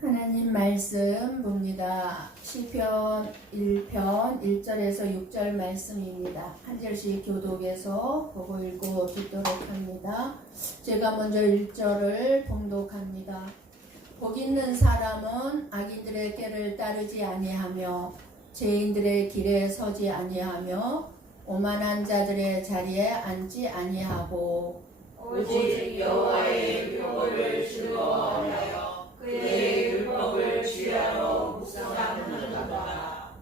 하나님 말씀 봅니다. 시편 1편 1절에서 6절 말씀입니다. 한 절씩 교독해서 보고 읽고 듣도록 합니다. 제가 먼저 1절을 봉독합니다. 복 있는 사람은 악인들의 꾀를 따르지 아니하며 죄인들의 길에 서지 아니하며 오만한 자들의 자리에 앉지 아니하고 오직 여호와의 율법을 즐거워하여 그의 율법을 주야로 묵상하는도다.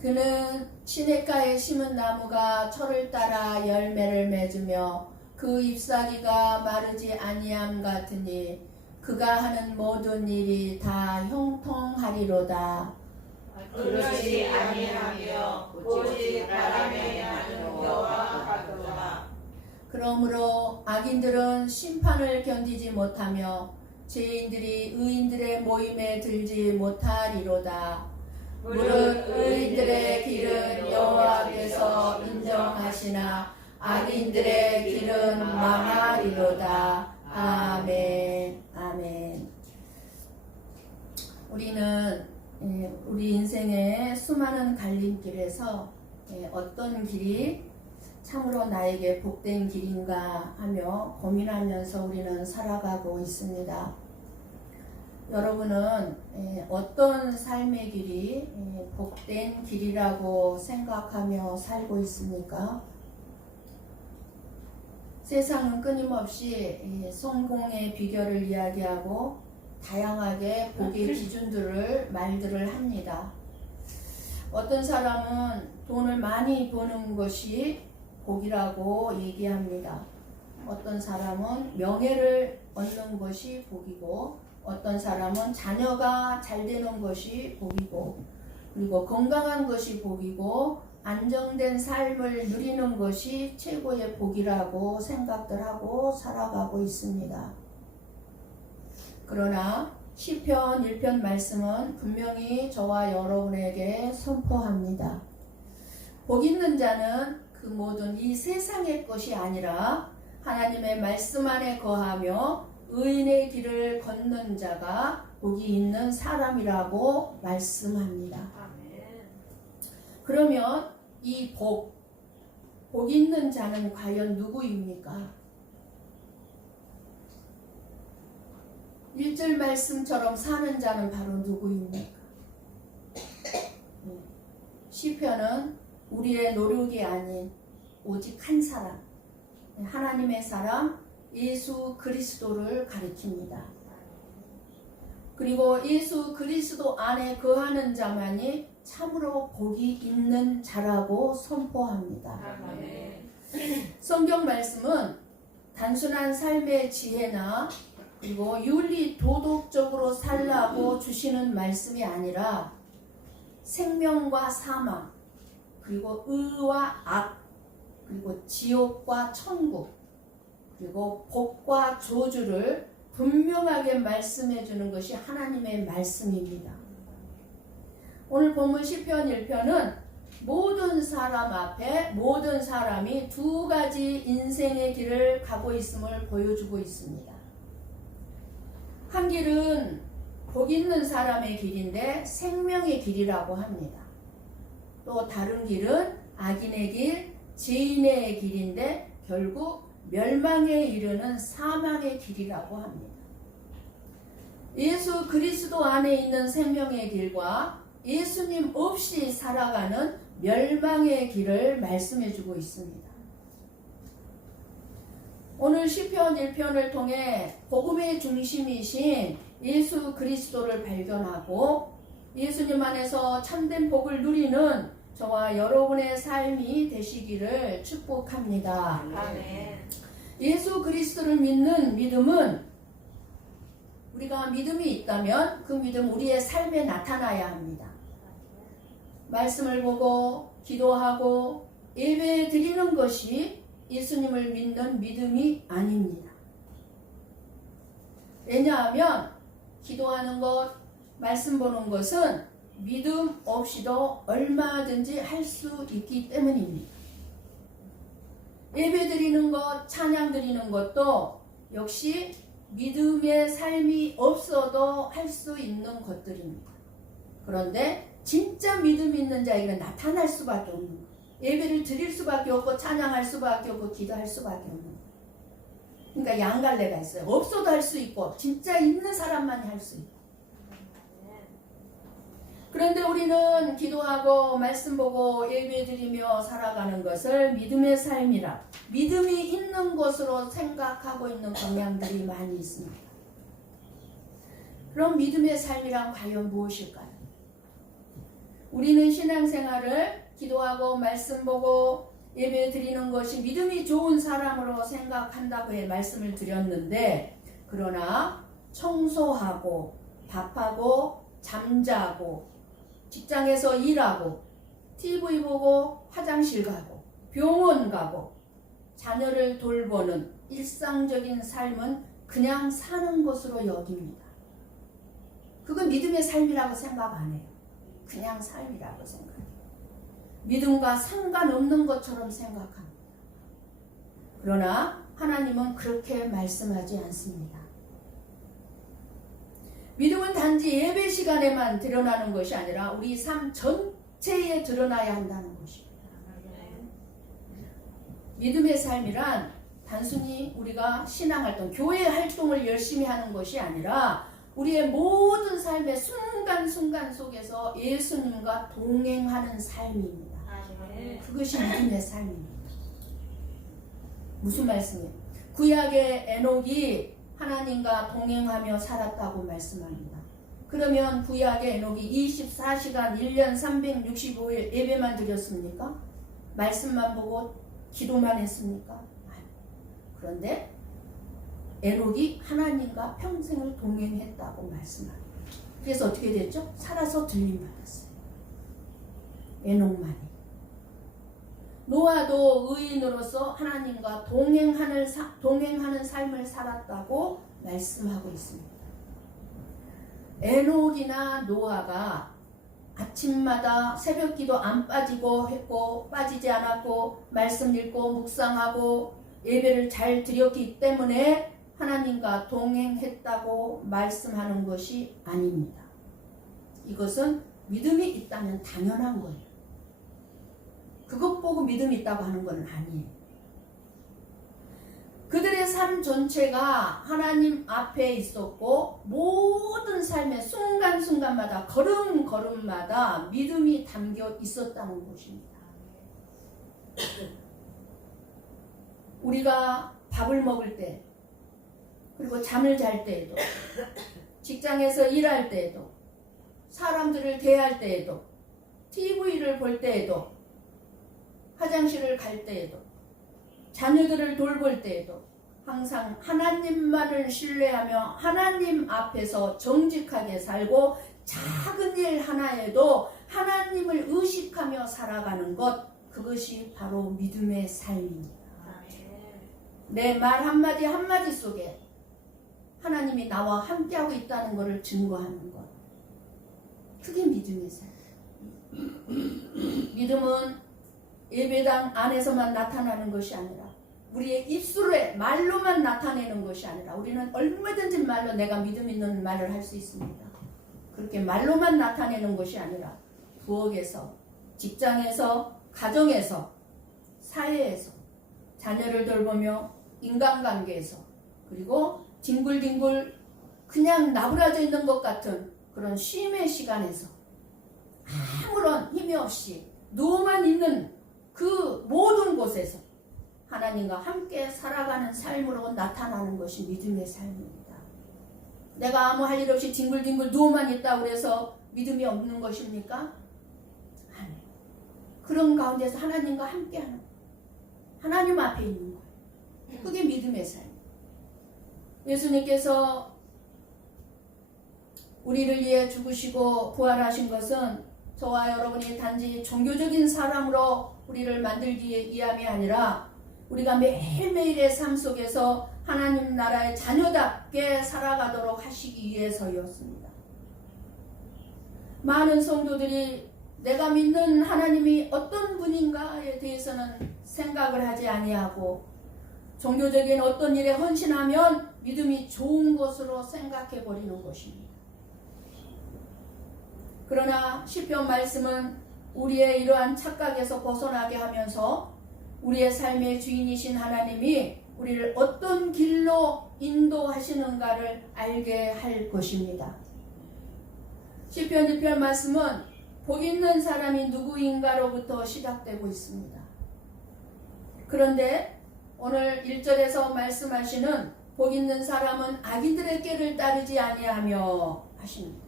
그는 시냇가에 심은 나무가 철을 따라 열매를 맺으며 그 잎사귀가 마르지 아니함 같으니 그가 하는 모든 일이 다 형통하리로다. 그러지 아니하며 오직 바람에 나는 여호와 같도다. 그러므로 악인들은 심판을 견디지 못하며 죄인들이 의인들의 모임에 들지 못하리로다. 무릇 의인들의 길은 여호와께서 인정하시나 악인들의 길은 망하리로다. 아멘. 아멘. 우리는 우리 인생의 수많은 갈림길에서 어떤 길이 참으로 나에게 복된 길인가 하며 고민하면서 우리는 살아가고 있습니다. 여러분은 어떤 삶의 길이 복된 길이라고 생각하며 살고 있습니까? 세상은 끊임없이 성공의 비결을 이야기하고 다양하게 복의 기준들을 말들을 합니다. 어떤 사람은 돈을 많이 버는 것이 복이라고 얘기합니다. 어떤 사람은 명예를 얻는 것이 복이고 어떤 사람은 자녀가 잘 되는 것이 복이고 그리고 건강한 것이 복이고 안정된 삶을 누리는 것이 최고의 복이라고 생각들 하고 살아가고 있습니다. 그러나 시편 1편 말씀은 분명히 저와 여러분에게 선포합니다. 복 있는 자는 그 모든 이 세상의 것이 아니라 하나님의 말씀 안에 거하며 의인의 길을 걷는 자가 복이 있는 사람이라고 말씀합니다. 그러면 이 복 있는 자는 과연 누구입니까? 1절 말씀처럼 사는 자는 바로 누구입니까? 시편은 우리의 노력이 아닌 오직 한 사람, 하나님의 사람 예수 그리스도를 가리킵니다. 그리고 예수 그리스도 안에 거하는 자만이 참으로 복이 있는 자라고 선포합니다. 성경 말씀은 단순한 삶의 지혜나 그리고 윤리 도덕적으로 살라고 주시는 말씀이 아니라 생명과 사망 그리고 의와 악 그리고 지옥과 천국 그리고 복과 저주를 분명하게 말씀해 주는 것이 하나님의 말씀입니다. 오늘 본문 시편 1편은 모든 사람 앞에 모든 사람이 두 가지 인생의 길을 가고 있음을 보여주고 있습니다. 한 길은 복 있는 사람의 길인데 생명의 길이라고 합니다. 또 다른 길은 악인의 길, 죄인의 길인데 결국 멸망에 이르는 사망의 길이라고 합니다. 예수 그리스도 안에 있는 생명의 길과 예수님 없이 살아가는 멸망의 길을 말씀해주고 있습니다. 오늘 시편 1편을 통해 복음의 중심이신 예수 그리스도를 발견하고 예수님 안에서 참된 복을 누리는 저와 여러분의 삶이 되시기를 축복합니다. 아멘. 예수 그리스도를 믿는 믿음은 우리가 믿음이 있다면 그 믿음 우리의 삶에 나타나야 합니다. 말씀을 보고 기도하고 예배 드리는 것이 예수님을 믿는 믿음이 아닙니다. 왜냐하면 기도하는 것, 말씀 보는 것은 믿음 없이도 얼마든지 할 수 있기 때문입니다. 예배 드리는 것, 찬양 드리는 것도 역시 믿음의 삶이 없어도 할 수 있는 것들입니다. 그런데 진짜 믿음 있는 자에게는 나타날 수밖에 없는 거예요. 예배를 드릴 수밖에 없고 찬양할 수밖에 없고 기도할 수밖에 없는 거예요. 그러니까 양갈래가 있어요. 없어도 할 수 있고 진짜 있는 사람만이 할 수 있고. 그런데 우리는 기도하고 말씀 보고 예배 드리며 살아가는 것을 믿음의 삶이라, 믿음이 있는 것으로 생각하고 있는 경향들이 많이 있습니다. 그럼 믿음의 삶이란 과연 무엇일까요? 우리는 신앙생활을 기도하고 말씀 보고 예배 드리는 것이 믿음이 좋은 사람으로 생각한다고 말씀을 드렸는데, 그러나 청소하고 밥하고 잠자고 직장에서 일하고 TV 보고 화장실 가고 병원 가고 자녀를 돌보는 일상적인 삶은 그냥 사는 것으로 여깁니다. 그건 믿음의 삶이라고 생각 안 해요. 그냥 삶이라고 생각해요. 믿음과 상관없는 것처럼 생각합니다. 그러나 하나님은 그렇게 말씀하지 않습니다. 믿음은 단지 예배 시간에만 드러나는 것이 아니라 우리 삶 전체에 드러나야 한다는 것입니다. 믿음의 삶이란 단순히 우리가 신앙활동, 교회 활동을 열심히 하는 것이 아니라 우리의 모든 삶의 순간순간 속에서 예수님과 동행하는 삶입니다. 그것이 믿음의 삶입니다. 무슨 말씀이에요? 구약의 에녹이 하나님과 동행하며 살았다고 말씀합니다. 그러면 구약의 에녹이 24시간 1년 365일 예배만 드렸습니까? 말씀만 보고 기도만 했습니까? 그런데 에녹이 하나님과 평생을 동행했다고 말씀합니다. 그래서 어떻게 됐죠? 살아서 들림받았어요. 에녹만이. 노아도 의인으로서 하나님과 동행하는 삶을 살았다고 말씀하고 있습니다. 에녹이나 노아가 아침마다 새벽기도 안 빠지고 했고 빠지지 않았고 말씀 읽고 묵상하고 예배를 잘 드렸기 때문에 하나님과 동행했다고 말씀하는 것이 아닙니다. 이것은 믿음이 있다면 당연한 거예요. 그것 보고 믿음이 있다고 하는 건 아니에요. 그들의 삶 전체가 하나님 앞에 있었고 모든 삶의 순간순간마다 걸음걸음마다 믿음이 담겨 있었다는 것입니다. 우리가 밥을 먹을 때, 그리고 잠을 잘 때에도, 직장에서 일할 때에도, 사람들을 대할 때에도, TV를 볼 때에도, 화장실을 갈 때에도, 자녀들을 돌볼 때에도 항상 하나님만을 신뢰하며 하나님 앞에서 정직하게 살고 작은 일 하나에도 하나님을 의식하며 살아가는 것, 그것이 바로 믿음의 삶입니다. 내 말 한마디 한마디 속에 하나님이 나와 함께하고 있다는 것을 증거하는 것, 그게 믿음의 삶. 믿음은 예배당 안에서만 나타나는 것이 아니라 우리의 입술에 말로만 나타내는 것이 아니라 우리는 얼마든지 말로 내가 믿음 있는 말을 할 수 있습니다. 그렇게 말로만 나타내는 것이 아니라 부엌에서, 직장에서, 가정에서, 사회에서, 자녀를 돌보며 인간관계에서, 그리고 뒹굴뒹굴 그냥 나부라져 있는 것 같은 그런 쉼의 시간에서 아무런 힘이 없이 누워만 있는 그 모든 곳에서 하나님과 함께 살아가는 삶으로 나타나는 것이 믿음의 삶입니다. 내가 아무 할 일 없이 뒹굴뒹굴 누워만 있다고 해서 믿음이 없는 것입니까? 아니에요. 그런 가운데서 하나님과 함께하는, 하나님 앞에 있는 거예요. 그게 믿음의 삶이에요. 예수님께서 우리를 위해 죽으시고 부활하신 것은 저와 여러분이 단지 종교적인 사람으로 우리를 만들기 위함이 아니라 우리가 매일매일의 삶 속에서 하나님 나라의 자녀답게 살아가도록 하시기 위해서였습니다. 많은 성도들이 내가 믿는 하나님이 어떤 분인가에 대해서는 생각을 하지 아니하고 종교적인 어떤 일에 헌신하면 믿음이 좋은 것으로 생각해 버리는 것입니다. 그러나 시편 말씀은 우리의 이러한 착각에서 벗어나게 하면서 우리의 삶의 주인이신 하나님이 우리를 어떤 길로 인도하시는가를 알게 할 것입니다. 시편 1편 말씀은 복 있는 사람이 누구인가로부터 시작되고 있습니다. 그런데 오늘 1절에서 말씀하시는 복 있는 사람은 악인들의 꾀를 따르지 아니하며 하십니다.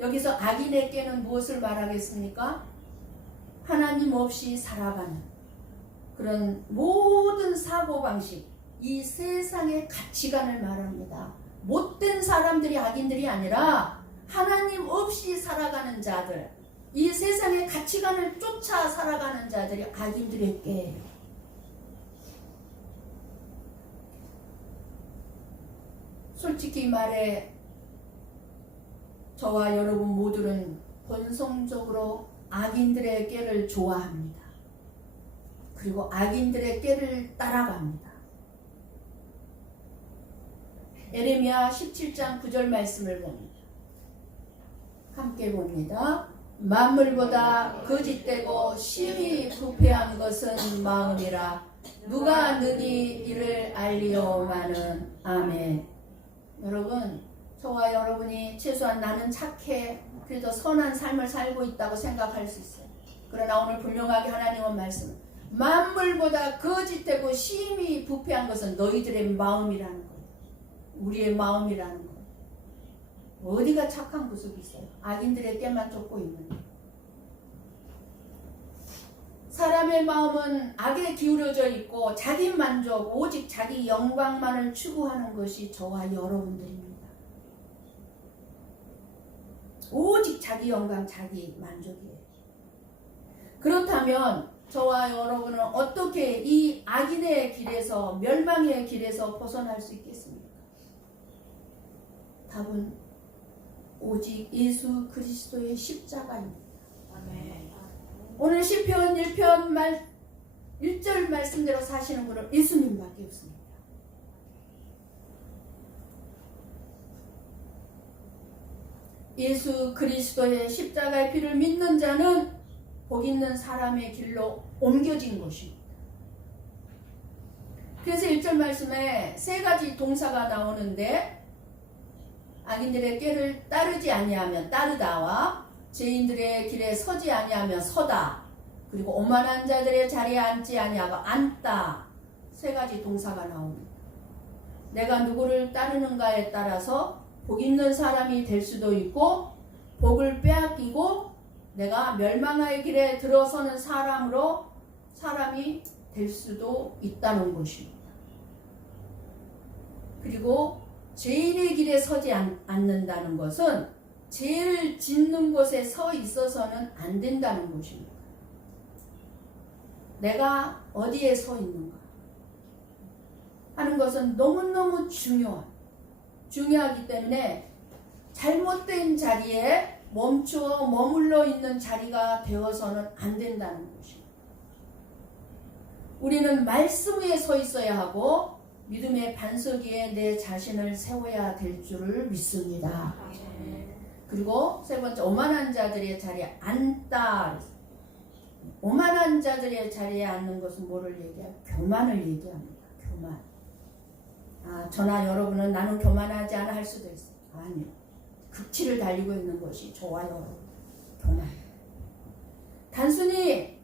여기서 악인의 꾀는 무엇을 말하겠습니까? 하나님 없이 살아가는 그런 모든 사고방식, 이 세상의 가치관을 말합니다. 못된 사람들이 악인들이 아니라 하나님 없이 살아가는 자들, 이 세상의 가치관을 쫓아 살아가는 자들이 악인들의 꾀예요. 솔직히 말해 저와 여러분 모두는 본성적으로 악인들의 꾀를 좋아합니다. 그리고 악인들의 꾀를 따라갑니다. 예레미야 17장 9절 말씀을 봅니다. 함께 봅니다. 만물보다 거짓되고 심히 부패한 것은 마음이라 누가 능히 이를 알리오마는. 아멘. 여러분, 저와 여러분이 최소한 나는 착해, 그래도 선한 삶을 살고 있다고 생각할 수 있어요. 그러나 오늘 분명하게 하나님은 말씀, 만물보다 거짓되고 심히 부패한 것은 너희들의 마음이라는 거예요. 우리의 마음이라는 거예요. 어디가 착한 구석이 있어요? 악인들의 꾀만 쫓고 있는 거예요. 사람의 마음은 악에 기울어져 있고 자기 만족, 오직 자기 영광만을 추구하는 것이 저와 여러분들입니다. 오직 자기 영광, 자기 만족이에요. 그렇다면 저와 여러분은 어떻게 이 악인의 길에서, 멸망의 길에서 벗어날 수 있겠습니까? 답은 오직 예수 그리스도의 십자가입니다. 아멘. 오늘 시편 1절 말씀대로 사시는 분은 예수님밖에 없습니다. 예수 그리스도의 십자가의 피를 믿는 자는 복 있는 사람의 길로 옮겨진 것입니다. 그래서 1절 말씀에 세 가지 동사가 나오는데 악인들의 꾀를 따르지 아니하면 따르다와 죄인들의 길에 서지 아니하면 서다, 그리고 오만한 자들의 자리에 앉지 아니하고 앉다, 세 가지 동사가 나옵니다. 내가 누구를 따르는가에 따라서 복 있는 사람이 될 수도 있고 복을 빼앗기고 내가 멸망의 길에 들어서는 사람이 될 수도 있다는 것입니다. 그리고 죄인의 길에 서지 않는다는 것은 죄를 짓는 곳에 서 있어서는 안 된다는 것입니다. 내가 어디에 서 있는가 하는 것은 너무너무 중요하기 때문에 잘못된 자리에 멈추어 머물러 있는 자리가 되어서는 안 된다는 것입니다. 우리는 말씀 위에 서 있어야 하고 믿음의 반석 위에 내 자신을 세워야 될 줄을 믿습니다. 그리고 세 번째, 오만한 자들의 자리에 앉다. 오만한 자들의 자리에 앉는 것은 뭐를 얘기해요? 교만을 얘기합니다. 교만. 저나 여러분은 나는 교만하지 않아 할 수도 있어요. 아니요. 극치를 달리고 있는 것이 저와 여러분. 교만. 단순히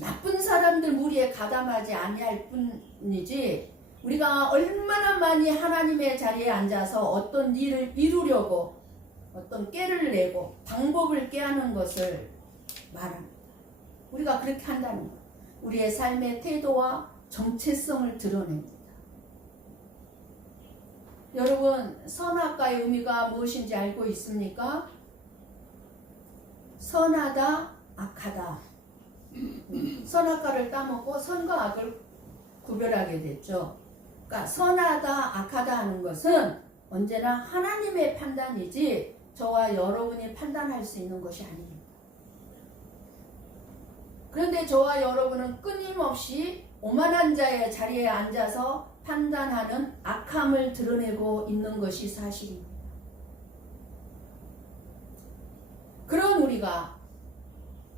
나쁜 사람들 무리에 가담하지 아니할 뿐이지 우리가 얼마나 많이 하나님의 자리에 앉아서 어떤 일을 이루려고 어떤 꾀를 내고 방법을 꾀하는 것을 말합니다. 우리가 그렇게 한다는 것. 우리의 삶의 태도와 정체성을 드러냅니다. 여러분, 선악과의 의미가 무엇인지 알고 있습니까? 선하다, 악하다. 선악과를 따먹고 선과 악을 구별하게 됐죠. 그러니까 선하다, 악하다 하는 것은 언제나 하나님의 판단이지 저와 여러분이 판단할 수 있는 것이 아닙니다. 그런데 저와 여러분은 끊임없이 오만한 자의 자리에 앉아서 판단하는 악함을 드러내고 있는 것이 사실입니다. 그런 우리가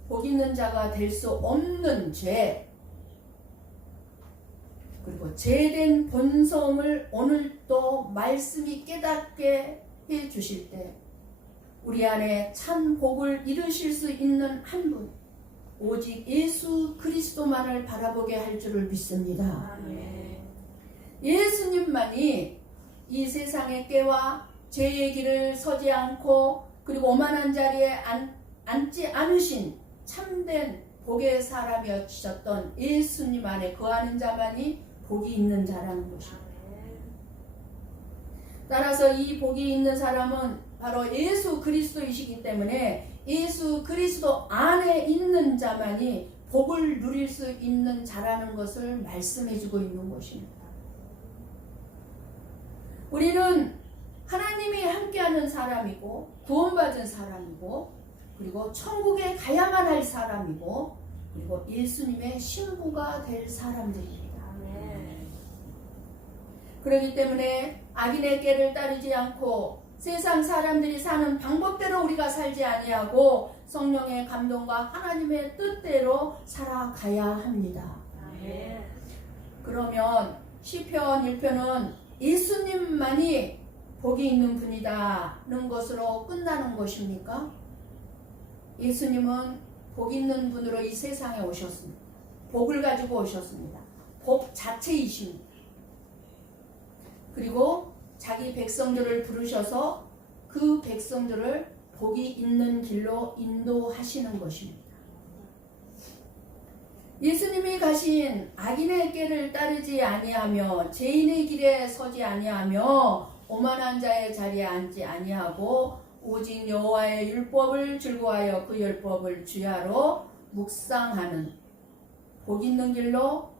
복 있는 자가 될 수 없는 죄, 그리고 죄된 본성을 오늘 또 말씀이 깨닫게 해 주실 때 우리 안에 참 복을 이루실 수 있는 한 분, 오직 예수 그리스도만을 바라보게 할 줄을 믿습니다. 예수님만이 이 세상의 깨와 죄의 길을 서지 않고 그리고 오만한 자리에 앉지 않으신 참된 복의 사람이었던 예수님 안에 거하는 자만이 복이 있는 자라는 것입니다. 따라서 이 복이 있는 사람은 바로 예수 그리스도이시기 때문에 예수 그리스도 안에 있는 자만이 복을 누릴 수 있는 자라는 것을 말씀해주고 있는 것입니다. 우리는 하나님이 함께하는 사람이고 구원받은 사람이고 그리고 천국에 가야만 할 사람이고 그리고 예수님의 신부가 될 사람들입니다. 그렇기 때문에 악인의 꾀를 따르지 않고 세상 사람들이 사는 방법대로 우리가 살지 아니하고 성령의 감동과 하나님의 뜻대로 살아가야 합니다. 그러면 시편 1편은 예수님만이 복이 있는 분이다는 것으로 끝나는 것입니까? 예수님은 복 있는 분으로 이 세상에 오셨습니다. 복을 가지고 오셨습니다. 복 자체이십니다. 그리고 자기 백성들을 부르셔서 그 백성들을 복이 있는 길로 인도하시는 것입니다. 예수님이 가신 악인의 꾀를 따르지 아니하며 죄인의 길에 서지 아니하며 오만한 자의 자리에 앉지 아니하고 오직 여호와의 율법을 즐거워하여 그 율법을 주야로 묵상하는 복 있는 길로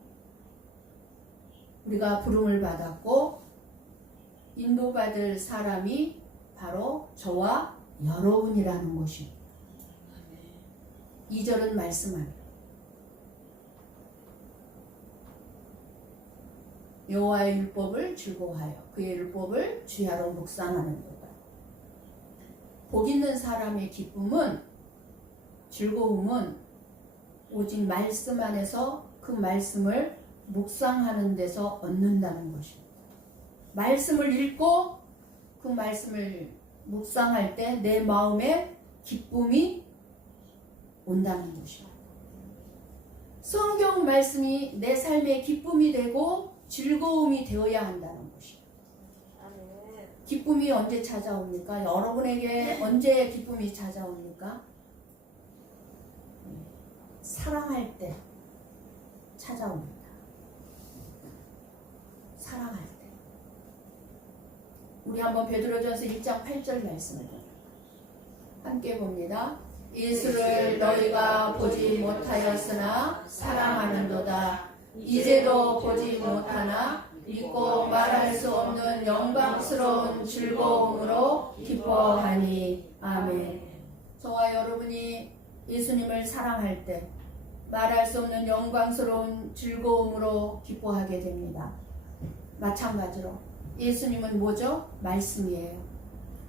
우리가 부름을 받았고 인도받을 사람이 바로 저와 여러분이라는 것입니다. 2절은 말씀합니다. 여호와의 율법을 즐거워하여 그의 율법을 주야로 묵상하는도다. 복 있는 사람의 기쁨은 즐거움은 오직 말씀 안에서 그 말씀을 묵상하는 데서 얻는다는 것입니다. 말씀을 읽고 그 말씀을 묵상할 때 내 마음에 기쁨이 온다는 것입니다. 성경 말씀이 내 삶의 기쁨이 되고 즐거움이 되어야 한다는 것입니다. 기쁨이 언제 찾아옵니까? 여러분에게 언제 기쁨이 찾아옵니까? 사랑할 때 찾아옵니다. 사랑할 때. 우리 한번 베드로전서 1장 8절 말씀을 함께 봅니다. 예수를 너희가 보지 못하였으나 사랑하는도다. 이제도 보지 못하나 믿고 말할 수 없는 영광스러운 즐거움으로 기뻐하니. 아멘. 저와 여러분이 예수님을 사랑할 때 말할 수 없는 영광스러운 즐거움으로 기뻐하게 됩니다. 마찬가지로 예수님은 뭐죠? 말씀이에요.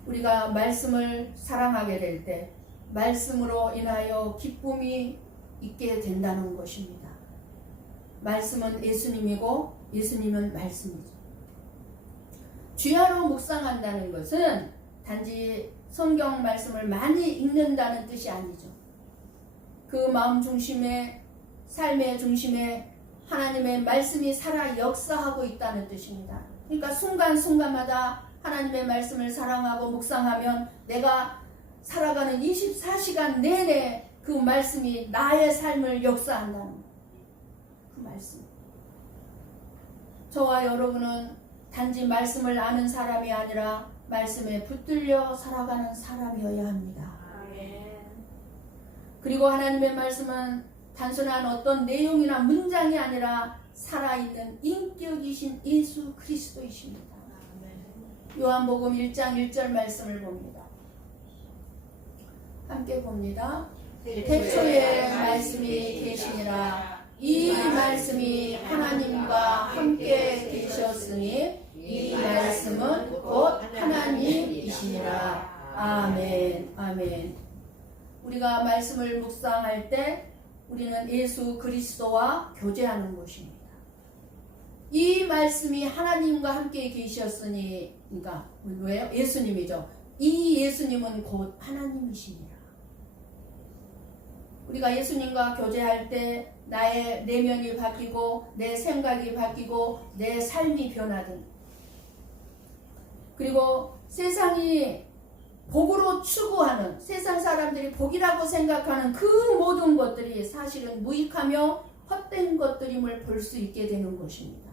우리가 말씀을 사랑하게 될 때 말씀으로 인하여 기쁨이 있게 된다는 것입니다. 말씀은 예수님이고 예수님은 말씀이죠. 주야로 묵상한다는 것은 단지 성경 말씀을 많이 읽는다는 뜻이 아니죠. 그 마음 중심에 삶의 중심에 하나님의 말씀이 살아 역사하고 있다는 뜻입니다. 그러니까 순간순간마다 하나님의 말씀을 사랑하고 묵상하면 내가 살아가는 24시간 내내 그 말씀이 나의 삶을 역사한다는 그 말씀. 저와 여러분은 단지 말씀을 아는 사람이 아니라 말씀에 붙들려 살아가는 사람이어야 합니다. 그리고 하나님의 말씀은 단순한 어떤 내용이나 문장이 아니라 살아있는 인격이신 예수 그리스도이십니다. 요한복음 1장 1절 말씀을 봅니다. 함께 봅니다. 태초에 말씀이 계시니라. 이 말씀이 하나님과 함께 계셨으니 이 말씀은 곧 하나님이시니라. 아멘. 아멘. 우리가 말씀을 묵상할 때 우리는 예수 그리스도와 교제하는 것입니다. 이 말씀이 하나님과 함께 계셨으니, 그러니까 왜요? 예수님이죠. 이 예수님은 곧 하나님이시니라. 우리가 예수님과 교제할 때 나의 내면이 바뀌고 내 생각이 바뀌고 내 삶이 변화된, 그리고 세상이 복으로 추구하는, 세상 사람들이 복이라고 생각하는 그 모든 것들이 사실은 무익하며 헛된 것들임을 볼 수 있게 되는 것입니다.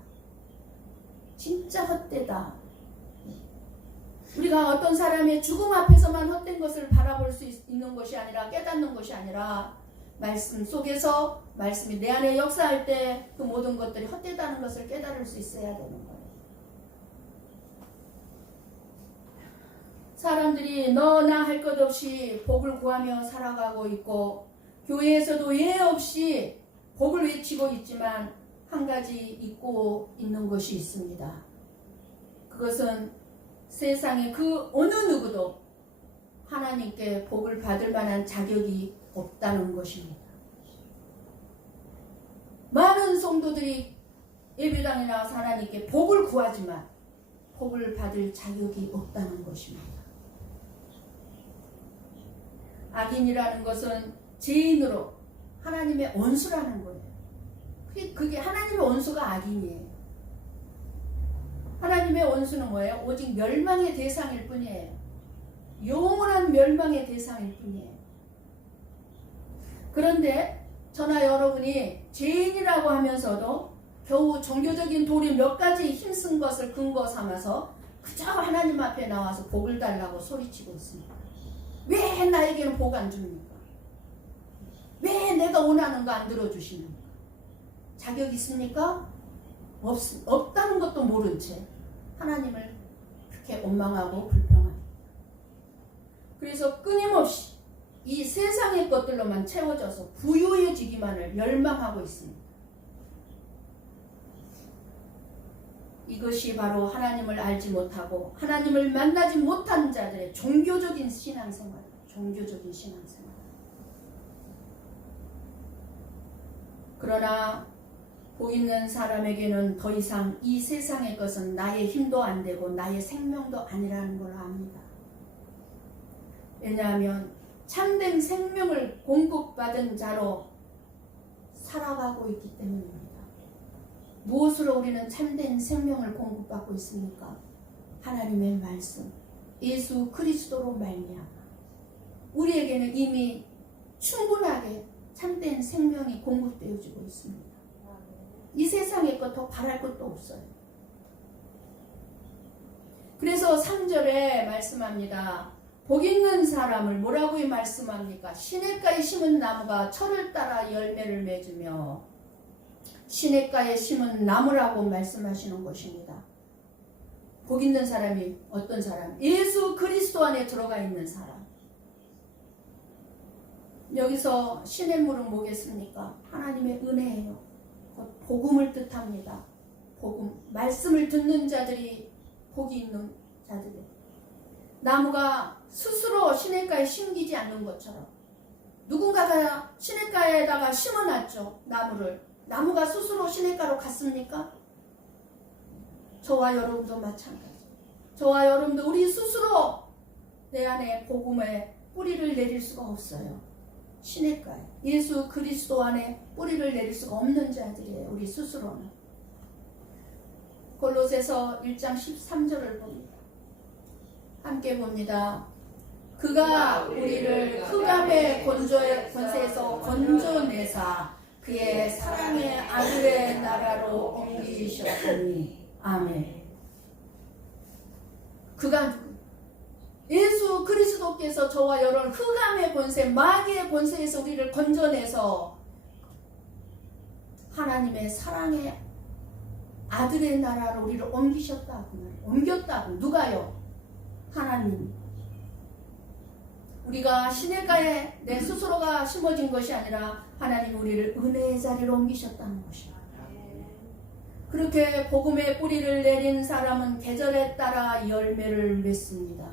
진짜 헛되다. 우리가 어떤 사람의 죽음 앞에서만 헛된 것을 바라볼 수 있는 것이 아니라, 깨닫는 것이 아니라 말씀 속에서 말씀이 내 안에 역사할 때 그 모든 것들이 헛되다는 것을 깨달을 수 있어야 되는 거예요. 사람들이 너나 할 것 없이 복을 구하며 살아가고 있고, 교회에서도 예 없이 복을 외치고 있지만 한 가지 잊고 있는 것이 있습니다. 그것은 세상의 그 어느 누구도 하나님께 복을 받을 만한 자격이 없다는 것입니다. 많은 성도들이 예배당에 나와서 하나님께 복을 구하지만 복을 받을 자격이 없다는 것입니다. 악인이라는 것은 죄인으로 하나님의 원수라는 거예요. 그게 하나님의 원수가 악인이에요. 하나님의 원수는 뭐예요? 오직 멸망의 대상일 뿐이에요. 영원한 멸망의 대상일 뿐이에요. 그런데 저나 여러분이 죄인이라고 하면서도 겨우 종교적인 도리 몇 가지 힘쓴 것을 근거 삼아서 그저 하나님 앞에 나와서 복을 달라고 소리치고 있습니다. 왜 나에게는 복 안 줍니까? 왜 내가 원하는 거 안 들어주십니까? 자격 있습니까? 없다는 것도 모른 채 하나님을 그렇게 원망하고 불평합니다. 그래서 끊임없이 이 세상의 것들로만 채워져서 부유해지기만을 열망하고 있습니다. 이것이 바로 하나님을 알지 못하고 하나님을 만나지 못한 자들의 종교적인 신앙생활입니다. 종교적인 신앙생활. 그러나 복 있는 사람에게는 더 이상 이 세상의 것은 나의 힘도 안 되고 나의 생명도 아니라는 걸 압니다. 왜냐하면 참된 생명을 공급받은 자로 살아가고 있기 때문입니다. 무엇으로 우리는 참된 생명을 공급받고 있습니까? 하나님의 말씀, 예수 그리스도로 말미암아 우리에게는 이미 충분하게 참된 생명이 공급되어지고 있습니다. 이 세상의 것 더 바랄 것도 없어요. 그래서 3절에 말씀합니다. 복 있는 사람을 뭐라고 말씀합니까? 시냇가에 심은 나무가 철을 따라 열매를 맺으며, 시냇가에 심은 나무라고 말씀하시는 것입니다. 복 있는 사람이 어떤 사람? 예수 그리스도 안에 들어가 있는 사람. 여기서 시냇물은 뭐겠습니까? 하나님의 은혜예요. 복음을 뜻합니다. 복음, 말씀을 듣는 자들이 복이 있는 자들이에요. 나무가 스스로 시냇가에 심기지 않는 것처럼 누군가가 시냇가에다가 심어놨죠. 나무를. 나무가 스스로 시냇가로 갔습니까? 저와 여러분도 마찬가지. 저와 여러분도 우리 스스로 내 안에 복음의 뿌리를 내릴 수가 없어요. 시냇가에 예수 그리스도 안에 뿌리를 내릴 수가 없는 자들이에요. 우리 스스로는. 골로새서 1장 13절을 봅니다. 함께 봅니다. 그가 우리를 흑암의 권세에서 건져내사 그의 사랑의 아들의 나라로 옮기셨으니. 아멘. 그가 누구? 예수 그리스도께서 저와 여러분 흑암의 권세, 마귀의 권세에서 우리를 건져내서 하나님의 사랑의 아들의 나라로 우리를 옮기셨다고. 옮겼다고. 누가요? 하나님. 우리가 시냇가에 내 스스로가 심어진 것이 아니라 하나님 우리를 은혜의 자리로 옮기셨다는 것입니다. 그렇게 복음의 뿌리를 내린 사람은 계절에 따라 열매를 맺습니다.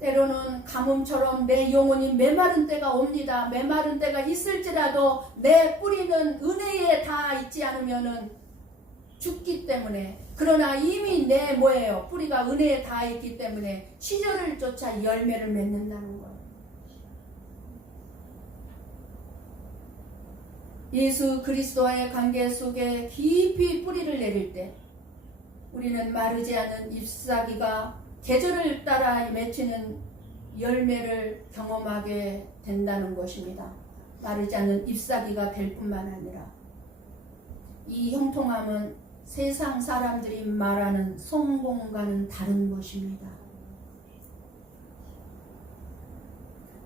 때로는 가뭄처럼 내 영혼이 메마른 때가 옵니다. 메마른 때가 있을지라도 내 뿌리는 은혜에 닿아 있지 않으면은 죽기 때문에, 그러나 이미 내 뭐예요? 뿌리가 은혜에 닿아 있기 때문에 시절을 쫓아 열매를 맺는다는 거예요. 예수 그리스도와의 관계 속에 깊이 뿌리를 내릴 때 우리는 마르지 않는 잎사귀가 계절을 따라 맺히는 열매를 경험하게 된다는 것입니다. 마르지 않는 잎사귀가 될 뿐만 아니라 이 형통함은 세상 사람들이 말하는 성공과는 다른 것입니다.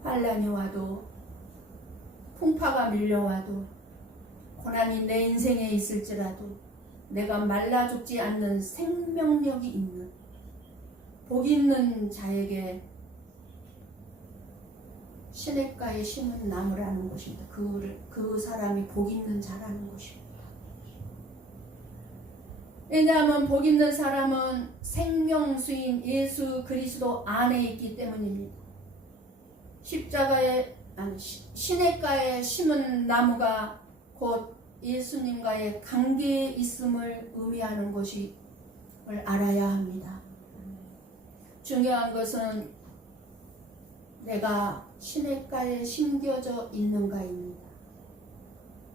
환난이 와도 풍파가 밀려와도 고난이 내 인생에 있을지라도 내가 말라 죽지 않는 생명력이 있는 복 있는 자에게 시냇가에 심은 나무라는 것입니다. 그 사람이 복 있는 자라는 것입니다. 왜냐하면 복 있는 사람은 생명수인 예수 그리스도 안에 있기 때문입니다. 시냇가에 심은 나무가 곧 예수님과의 관계에 있음을 의미하는 것을 알아야 합니다. 중요한 것은 내가 시냇가에 심겨져 있는가입니다.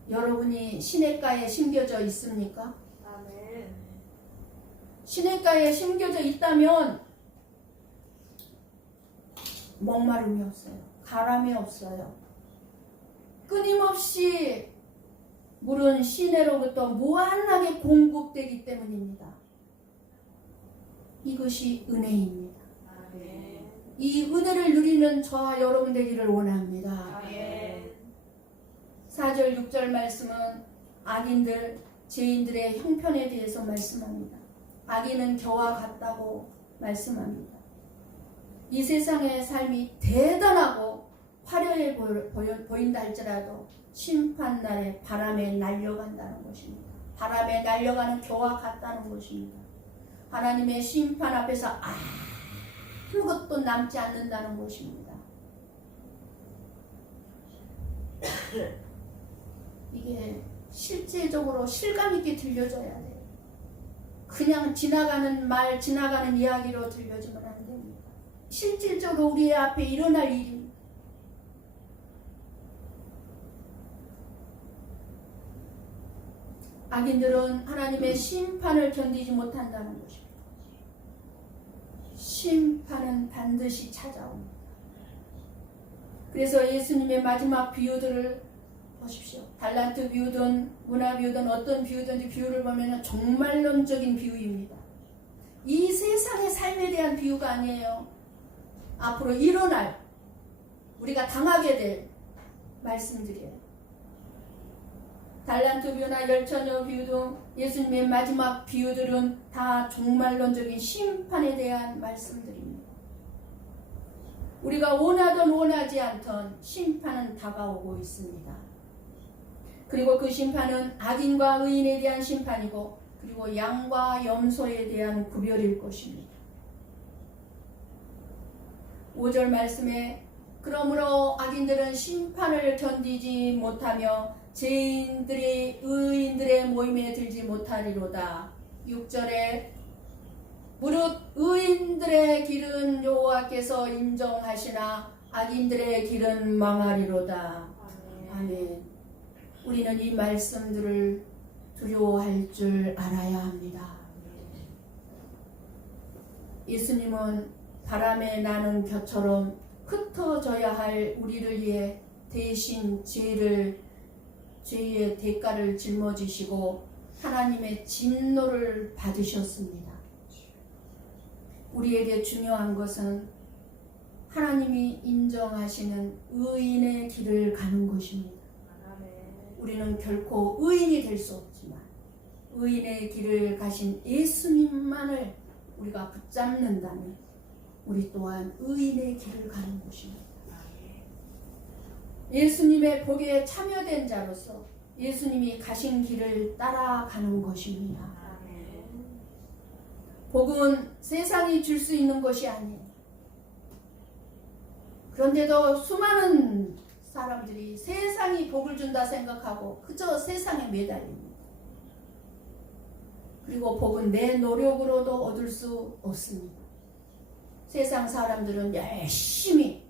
여러분이 시냇가에 심겨져 있습니까? 아멘. 시냇가에 심겨져 있다면 목마름이 없어요. 가람이 없어요. 끊임없이 물은 시내로부터 무한하게 공급되기 때문입니다. 이것이 은혜입니다. 아멘. 이 은혜를 누리는 저와 여러분 되기를 원합니다. 아멘. 4절 6절 말씀은 악인들, 죄인들의 형편에 대해서 말씀합니다. 악인은 겨와 같다고 말씀합니다. 이 세상의 삶이 대단하고 화려해 보인다 할지라도 심판날에 바람에 날려간다는 것입니다. 바람에 날려가는 겨와 같다는 것입니다. 하나님의 심판 앞에서 아무것도 남지 않는다는 것입니다. 이게 실제적으로 실감 있게 들려줘야 돼요. 그냥 지나가는 말, 지나가는 이야기로 들려주면 안 됩니다. 실질적으로 우리 앞에 일어날 일입니다. 악인들은 하나님의 심판을 견디지 못한다는 것입니다. 심판은 반드시 찾아옵니다. 그래서 예수님의 마지막 비유들을 보십시오. 달란트 비유든 문화 비유든 어떤 비유든지 비유를 보면 종말론적인 비유입니다. 이 세상의 삶에 대한 비유가 아니에요. 앞으로 일어날 우리가 당하게 될 말씀들이에요. 달란트 비유나 열처녀 비유 등 예수님의 마지막 비유들은 다 종말론적인 심판에 대한 말씀들입니다. 우리가 원하든 원하지 않든 심판은 다가오고 있습니다. 그리고 그 심판은 악인과 의인에 대한 심판이고 그리고 양과 염소에 대한 구별일 것입니다. 5절 말씀에 그러므로 악인들은 심판을 견디지 못하며 죄인들이 의인들의 모임에 들지 못하리로다. 6절에 무릇 의인들의 길은 여호와께서 인정하시나 악인들의 길은 망하리로다. 아멘. 우리는 이 말씀들을 두려워할 줄 알아야 합니다. 예수님은 바람에 나는 벼처럼 흩어져야 할 우리를 위해 대신 죄의 대가를 짊어지시고 하나님의 진노를 받으셨습니다. 우리에게 중요한 것은 하나님이 인정하시는 의인의 길을 가는 것입니다. 우리는 결코 의인이 될 수 없지만 의인의 길을 가신 예수님만을 우리가 붙잡는다면 우리 또한 의인의 길을 가는 곳입니다. 예수님의 복에 참여된 자로서 예수님이 가신 길을 따라가는 것입니다. 복은 세상이 줄 수 있는 것이 아니에요. 그런데도 수많은 사람들이 세상이 복을 준다 생각하고 그저 세상에 매달립니다. 그리고 복은 내 노력으로도 얻을 수 없습니다. 세상 사람들은 열심히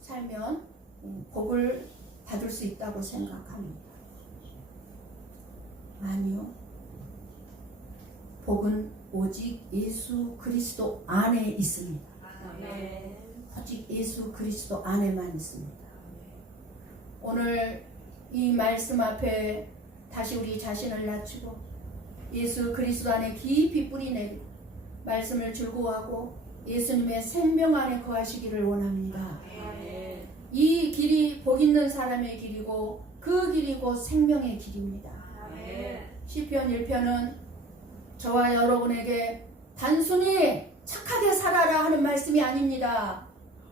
살면 복을 받을 수 있다고 생각합니다. 아니요. 복은 오직 예수 그리스도 안에 있습니다. 오직 예수 그리스도 안에만 있습니다. 오늘 이 말씀 앞에 다시 우리 자신을 낮추고 예수 그리스도 안에 깊이 뿌리 내리고 말씀을 즐거워하고 예수님의 생명 안에 거하시기를 원합니다. 이 길이 복 있는 사람의 길이고 그 길이 곧 생명의 길입니다. 시편 1편은 저와 여러분에게 단순히 착하게 살아라 하는 말씀이 아닙니다.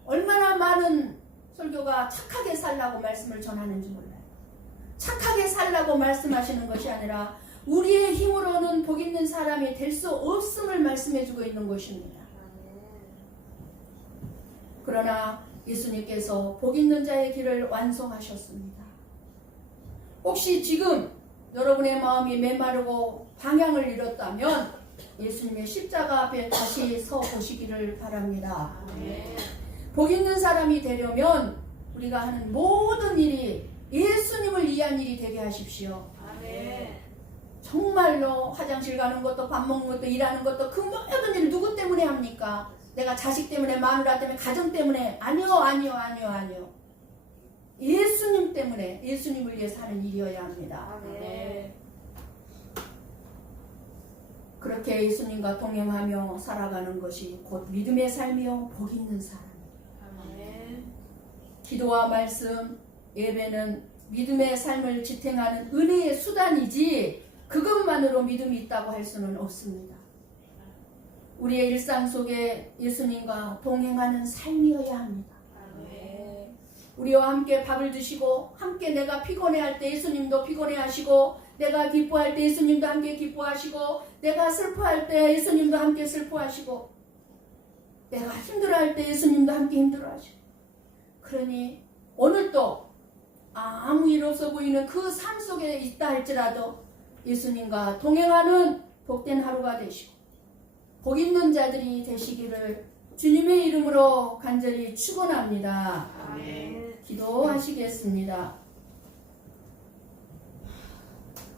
얼마나 많은 설교가 착하게 살라고 말씀을 전하는지 몰라요. 착하게 살라고 말씀하시는 것이 아니라 우리의 힘으로는 복 있는 사람이 될 수 없음을 말씀해주고 있는 것입니다. 그러나 예수님께서 복 있는 자의 길을 완성하셨습니다. 혹시 지금 여러분의 마음이 메마르고 방향을 잃었다면 예수님의 십자가 앞에 다시 서 보시기를 바랍니다. 복 있는 사람이 되려면 우리가 하는 모든 일이 예수님을 위한 일이 되게 하십시오. 정말로 화장실 가는 것도 밥 먹는 것도 일하는 것도 그 모든 일 누구 때문에 합니까? 내가 자식 때문에, 마누라 때문에, 가정 때문에? 아니요. 예수님 때문에, 예수님을 위해 사는 일이어야 합니다. 그렇게 예수님과 동행하며 살아가는 것이 곧 믿음의 삶이요 복 있는 삶입니다. 기도와 말씀, 예배는 믿음의 삶을 지탱하는 은혜의 수단이지 그것만으로 믿음이 있다고 할 수는 없습니다. 우리의 일상 속에 예수님과 동행하는 삶이어야 합니다. 우리와 함께 밥을 드시고 함께 내가 피곤해할 때 예수님도 피곤해하시고 내가 기뻐할 때 예수님도 함께 기뻐하시고 내가 슬퍼할 때 예수님도 함께 슬퍼하시고 내가 힘들어할 때 예수님도 함께 힘들어하시고 그러니 오늘도 아무 일 없어 보이는 그 삶 속에 있다 할지라도 예수님과 동행하는 복된 하루가 되시고 복 있는 자들이 되시기를 주님의 이름으로 간절히 축원합니다. 기도하시겠습니다.